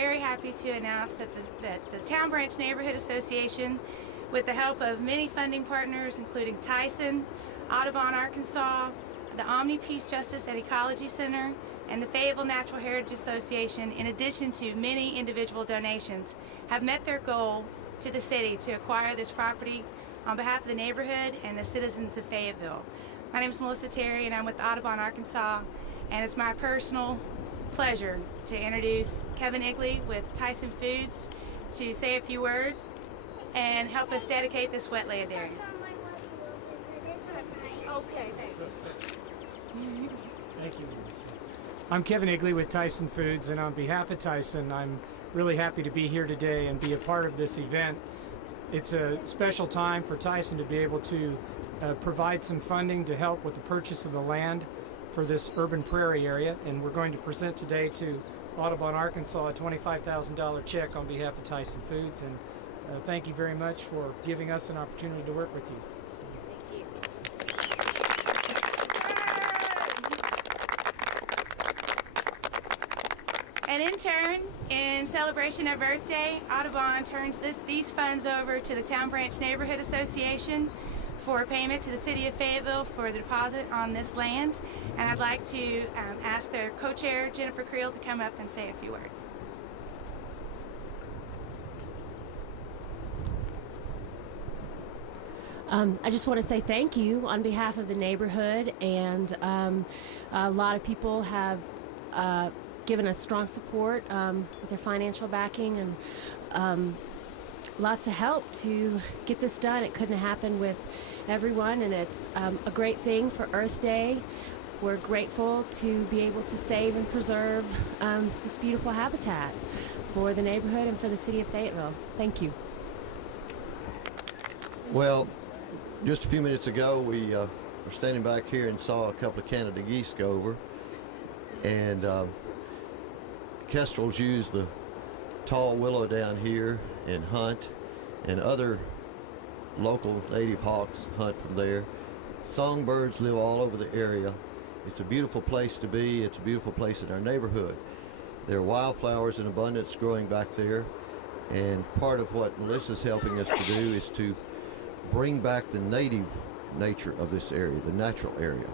very happy to announce that the Town Branch Neighborhood Association, with the help of many funding partners, including Tyson, Audubon, Arkansas, the Omni Peace Justice and Ecology Center, and the Fayetteville Natural Heritage Association, in addition to many individual donations, have met their goal to the city to acquire this property on behalf of the neighborhood and the citizens of Fayetteville. My name is Melissa Terry, and I'm with Audubon, Arkansas, and it's my personal pleasure to introduce Kevin Igley with Tyson Foods to say a few words and help us dedicate this wetland area. Okay, thanks. Thank you, Melissa. I'm Kevin Igley with Tyson Foods, and on behalf of Tyson, I'm really happy to be here today and be a part of this event. It's a special time for Tyson to be able to provide some funding to help with the purchase of the land for this urban prairie area, and we're going to present today to Audubon, Arkansas, a $25,000 check on behalf of Tyson Foods, and thank you very much for giving us an opportunity to work with you. And in turn, in celebration of Earth Day, Audubon turns these funds over to the Town Branch Neighborhood Association for payment to the city of Fayetteville for the deposit on this land. And I'd like to ask their co-chair, Jennifer Creel, to come up and say a few words. I just want to say thank you on behalf of the neighborhood, and a lot of people have given us strong support with their financial backing and lots of help to get this done. It couldn't have happened with everyone, and it's a great thing for Earth Day. We're grateful to be able to save and preserve this beautiful habitat for the neighborhood and for the city of Fayetteville. Thank you. Well, just a few minutes ago, we were standing back here and saw a couple of Canada geese go over, and kestrels use the tall willow down here and hunt, and other local native hawks hunt from there. Songbirds live all over the area. It's a beautiful place to be. It's a beautiful place in our neighborhood. There are wildflowers in abundance growing back there, and part of what Melissa's helping us to do is to bring back the native nature of this area, the natural area.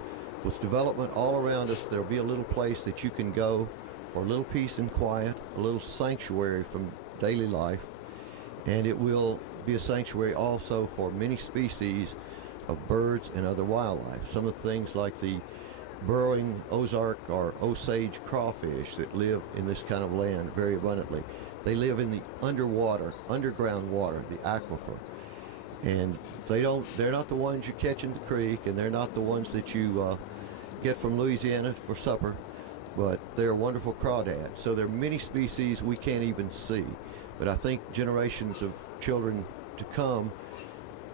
With development all around us, there'll be a little place that you can go for a little peace and quiet, a little sanctuary from daily life, and it will be a sanctuary also for many species of birds and other wildlife. Some of the things like the burrowing Ozark or Osage crawfish that live in this kind of land very abundantly. They live in the underground water, the aquifer. And they're not the ones you catch in the creek, and they're not the ones that you get from Louisiana for supper, but they're wonderful crawdads. So there are many species we can't even see. But I think generations of children to come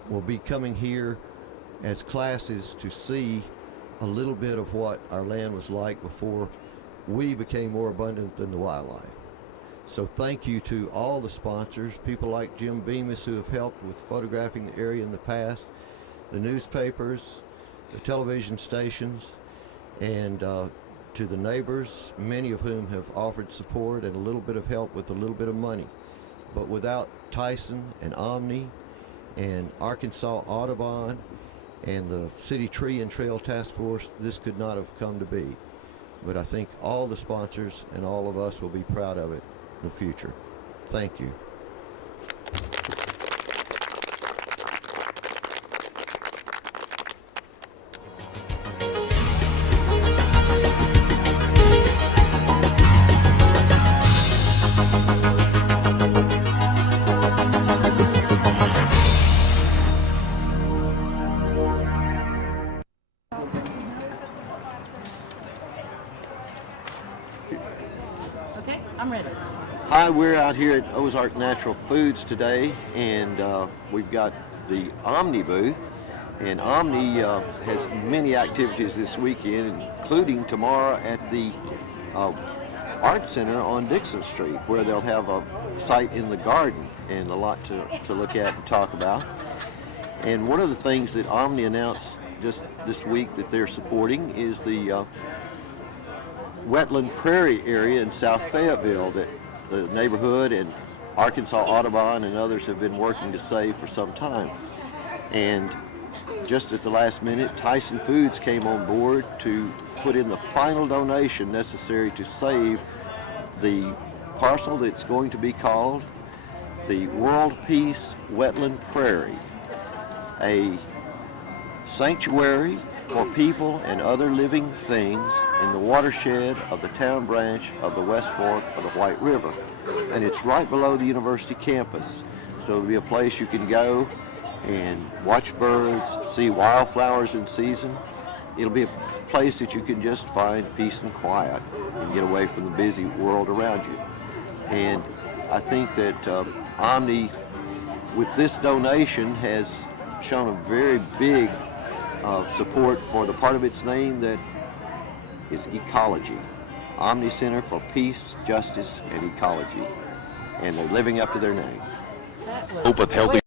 will be coming here as classes to see a little bit of what our land was like before we became more abundant than the wildlife. So thank you to all the sponsors, people like Jim Bemis who have helped with photographing the area in the past, the newspapers, the television stations, and to the neighbors, many of whom have offered support and a little bit of help with a little bit of money. But without Tyson and Omni and Arkansas Audubon and the City Tree and Trail Task Force, this could not have come to be. But I think all the sponsors and all of us will be proud of it in the future. Thank you. Okay, I'm ready. Hi, we're out here at Ozark Natural Foods today, and we've got the Omni booth. And Omni has many activities this weekend, including tomorrow at the Art Center on Dixon Street, where they'll have a site in the garden and a lot to look at and talk about. And one of the things that Omni announced just this week that they're supporting is the Wetland Prairie area in South Fayetteville that the neighborhood and Arkansas Audubon and others have been working to save for some time. And just at the last minute, Tyson Foods came on board to put in the final donation necessary to save the parcel that's going to be called the World Peace Wetland Prairie, a sanctuary for people and other living things in the watershed of the town branch of the West Fork of the White River. And it's right below the university campus. So it'll be a place you can go and watch birds, see wildflowers in season. It'll be a place that you can just find peace and quiet and get away from the busy world around you. And I think that Omni, with this donation, has shown a very big support for the part of its name that is ecology. Omni Center for Peace, Justice, and Ecology. And they're living up to their name. Hope with healthy